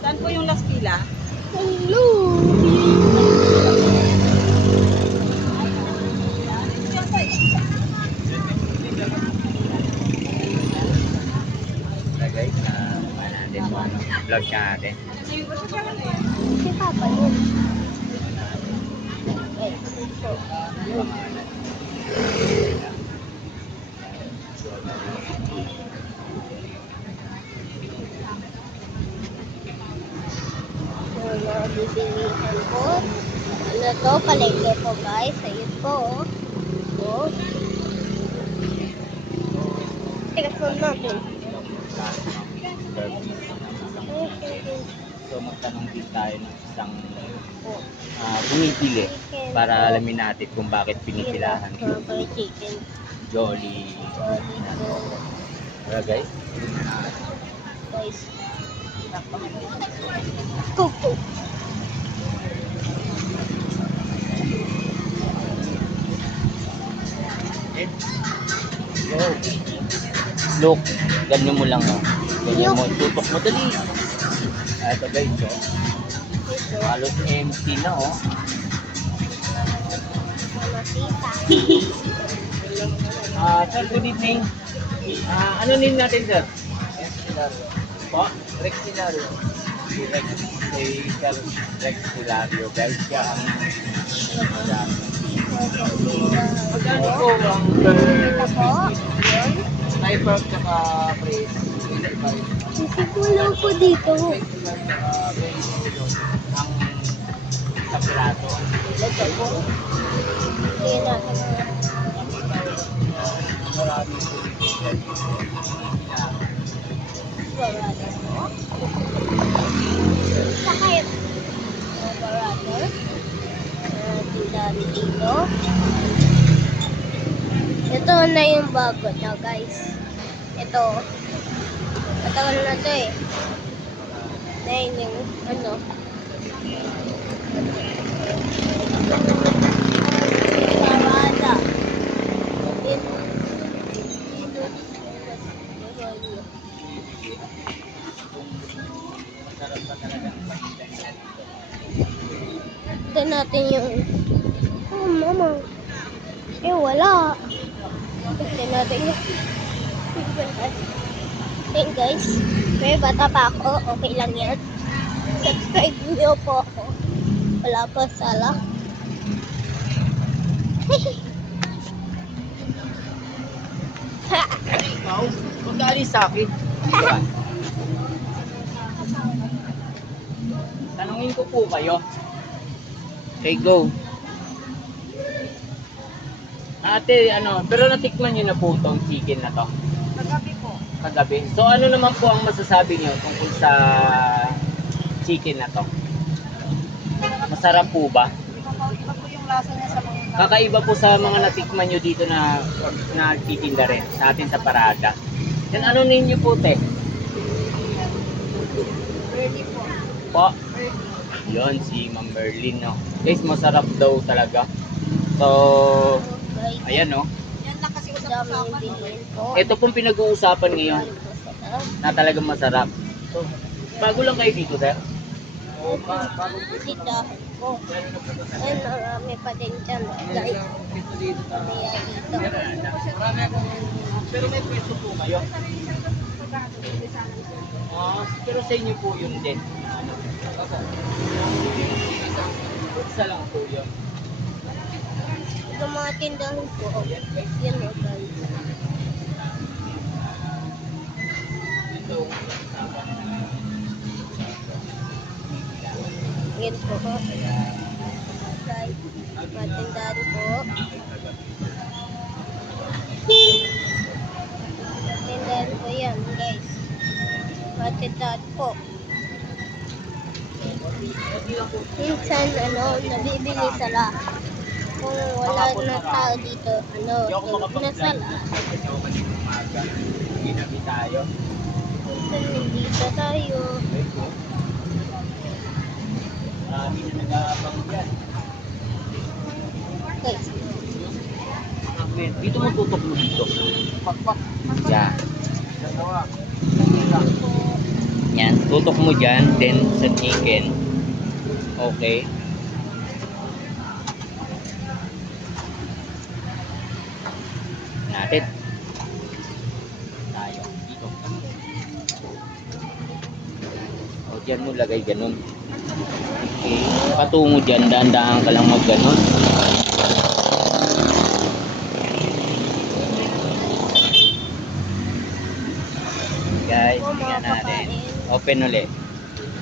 Saan po yung last pila? Hello! Guys, natin po ang vlog natin. Si Papa yun. Eh, wala bibilihan po. Ano to? Palengke po guys. Ayun po. Oh. Teka, phone natin. So magtanong din tayo ng isang bumipili para alamin natin kung bakit pinipilahan Purple chicken. Jolly. Wala guys. Guys. Kuku. Go. Look, ganyan mo lang oh. Ganyan mo, tutok mo dali. Ito guys, oh. Ito. Halos empty na oh. Malasita. Sir, good evening. Ano name natin, sir? Po? Rex Hilario. Si Rex. Si Sir Rex Hilario, guys. Siya ang magkano po ang Ito po. Yun. sniper tsaka praise? Sisigulo po dito. Ang sa plato. Ito po. Tingnan natin. Marami po. Barado po. Saka yun. Barado. Dami dito. Ito na yung bago na guys. Ito. Matagal na to eh. Na yun yung ano. Barada. Ito natin yung mama. Wala. Ito natin yung hey guys, may bata pa ako. Okay lang yan. Subscribe niyo po ako. Wala pa sala. Ikaw? Magkaalis sa akin. Tanungin ko po kayo. Okay, go. Ate, pero natikman niyo na po itong chicken na to? Kagabi po. Kagabi. So, ano naman po ang masasabi niyo tungkol sa chicken na to? Masarap po ba? Iba po yung lasa niya sa mga Kakaiba po sa mga natikman nyo dito na nagtitinda rin sa atin sa parada. Yan, ano ninyo po, te? birdie po. Po? Yun, si Ma'am Merlin, no? Guys, masarap daw talaga. So, ayan, no? Yan lang kasi Dami yung usap-usapan. bilhin po. Ito pong pinag-uusapan ngayon na talagang masarap. So, bago lang kayo dito, sir? Sita po. Ayun, marami pa din dyan. Guys, kaya dito. Marami akong... Pero may pwesto po kayo. Pero sa inyo po yun din. Isa lang po yun. Yung mga tindahan po. Yan o guys. Ito, Yan po. Guys, mga tindahan po. Tindahan po yan guys. Mga tindahan po. Minsan nabibili sala. Kung wala na tao dito, tulog na sala. Kasi ako kanina umaga. Ginabi tayo. Minsan nandito tayo. Marami na nag-aabang dyan. Guys, Dito mo tutok mo dito. Pakpak. Yan. Dalawa. Yan. Tutok mo dyan, then sa chicken. Okay. Natin. Tayo. Dito. O, dyan mo lagay ganun. Okay. Patungo dyan, dahan-dahan ka lang mag ganun. Guys, Ako, tingnan mga natin. kakain. Open ulit.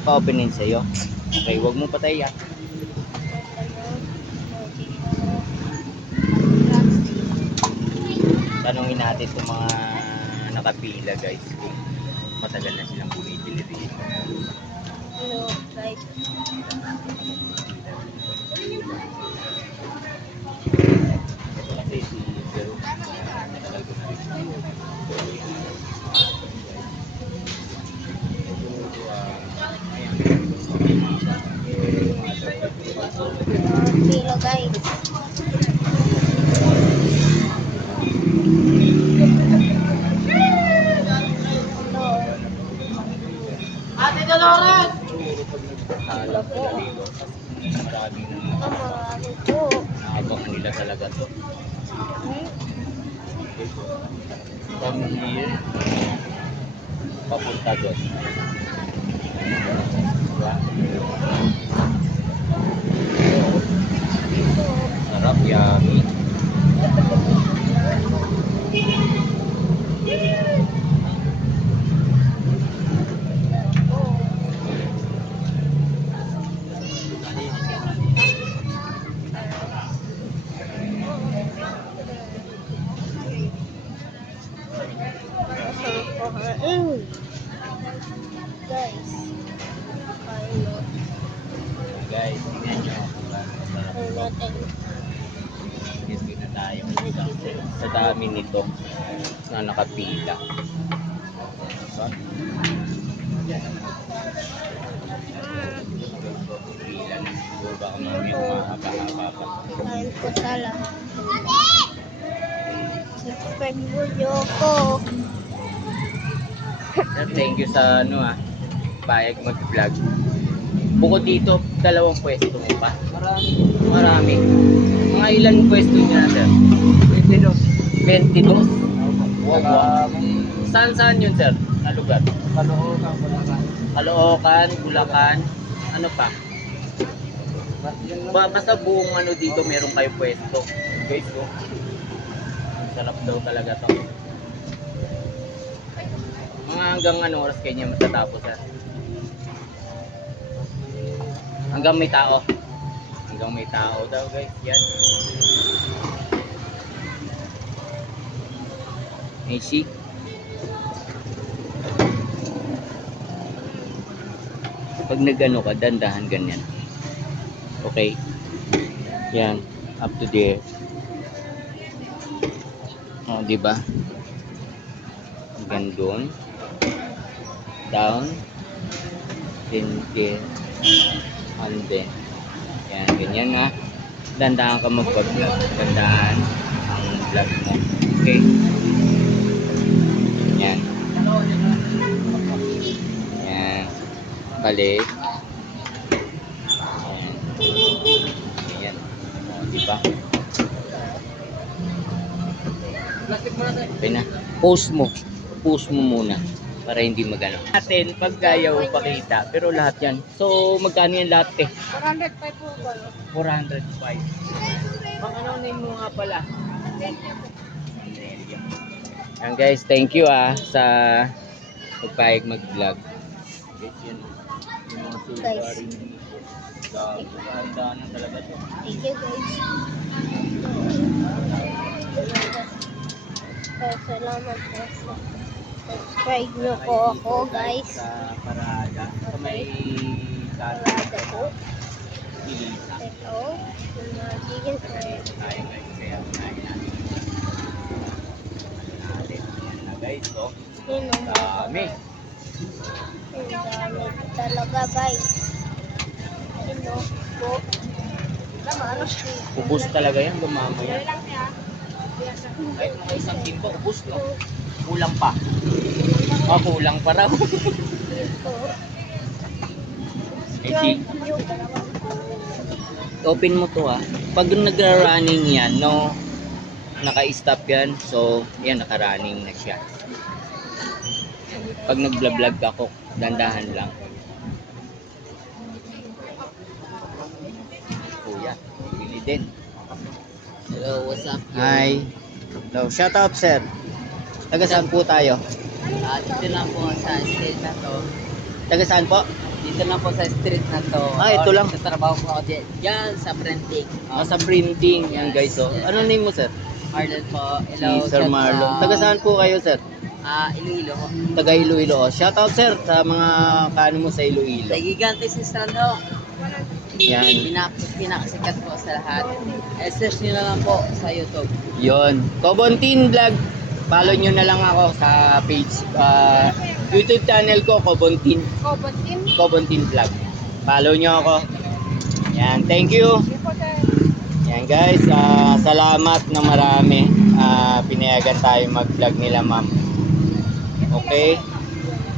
Pa-openin sa'yo. Okay, huwag mo patay ah. Tanungin natin itong mga nakapila guys kung matagal na silang bumibili dito. No, guys. Kasi si Jero, matagal ko na rin. Kilo, guys. Ate Dolores! Wala po. Maraming Marami po. naabang nila talaga to. Hmm? From here, papunta doon. Diba? Sarap, yummy. Masarap po kain. Guys. Kain mo. Guys, tingnan nyo kung gaano masarap. Kain natin. Dito na tayo. Sa dami nito na nakapila. Diba? Pila na siguro baka mamaya mahaba-haba pa. Kain po sala. Subscribe po niyo ako. Sir, thank you sa payag mag-vlog. Bukod dito, dalawang pwesto mo pa. Marami. Mga ilan pwesto niya na, sir? 22. 22? Wow. Saan yun, sir? Na lugar? Caloocan, Bulacan. Ano pa? Basta buong dito meron kayo pwesto. Guys, oh. Ang sarap daw talaga to. Mga hanggang oras kayo niya matatapos, sir? Hanggang may tao. Hanggang may tao daw, guys. Yan. May chic. Pag nagano ka, dandahan ganyan. Okay. Yan. Up to there. O, diba? Hanggang doon. Down. Then, there. And then. Yan, ganyan na. Dandahan ka mag-vlog. Dandahan ang vlog mo. Okay? Yan. Yan. Balik. Yan. Yan. O, diba? Okay na. Post mo. Post mo muna. Para hindi magano. Natin, pag gayaw pakita. Pero lahat yan. So, magkano yan lahat eh? 405 po ba? 405. Pang name mo nga pala? Yan guys, thank you sa pagpayag mag-vlog. Guys, yan. Yung mga silvery. Ganda na talaga to. Thank you, guys. Salamat po sa subscribe niyo po ako, guys. Sa parada. Sa may Parada po. Ilisa. Ito. Yung mga chicken Tayo guys, kaya unahin natin. Yan na guys, oh. Yun ang Dami. Ang dami talaga, guys. Ano po? Ubus talaga yan, mamaya. Kahit mga isang timba, ubus no? Kulang pa. Kulang pa raw. Ito. see. Open mo to Pag nagra-running yan, no, naka-stop yan. So, yan, naka-running na siya. Pag nag-vlog ako, dandahan lang. Kuya, bili din. Hello, what's up? Hi. Hello, shout out sir. Taga saan po tayo? Dito lang po sa street na to. Taga saan po? Dito lang po sa street na to. Ito lang. Trabaho po ako dyan sa printing. Sa printing, yan guys. So, Yes. ano name mo sir? Marlon po. Si Hello. Sir Marlon. Taga saan po kayo sir? Iloilo po. Taga Iloilo. Shout out sir sa mga kano mo sa Iloilo. Gigante si Strando. Yan. Pinakasikat po sa lahat. Search nyo na lang po sa YouTube. Yon. Kobontin Vlog. Follow nyo na lang ako sa page, YouTube channel ko, Kobontin. Kobotin. Kobontin Vlog. Follow nyo ako. Yan. Thank you. Yan guys. Salamat na marami. Pinayagan tayo mag-vlog nila ma'am. Okay.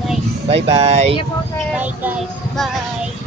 Guys. Bye-bye. Sige po, sir. Bye guys. Bye.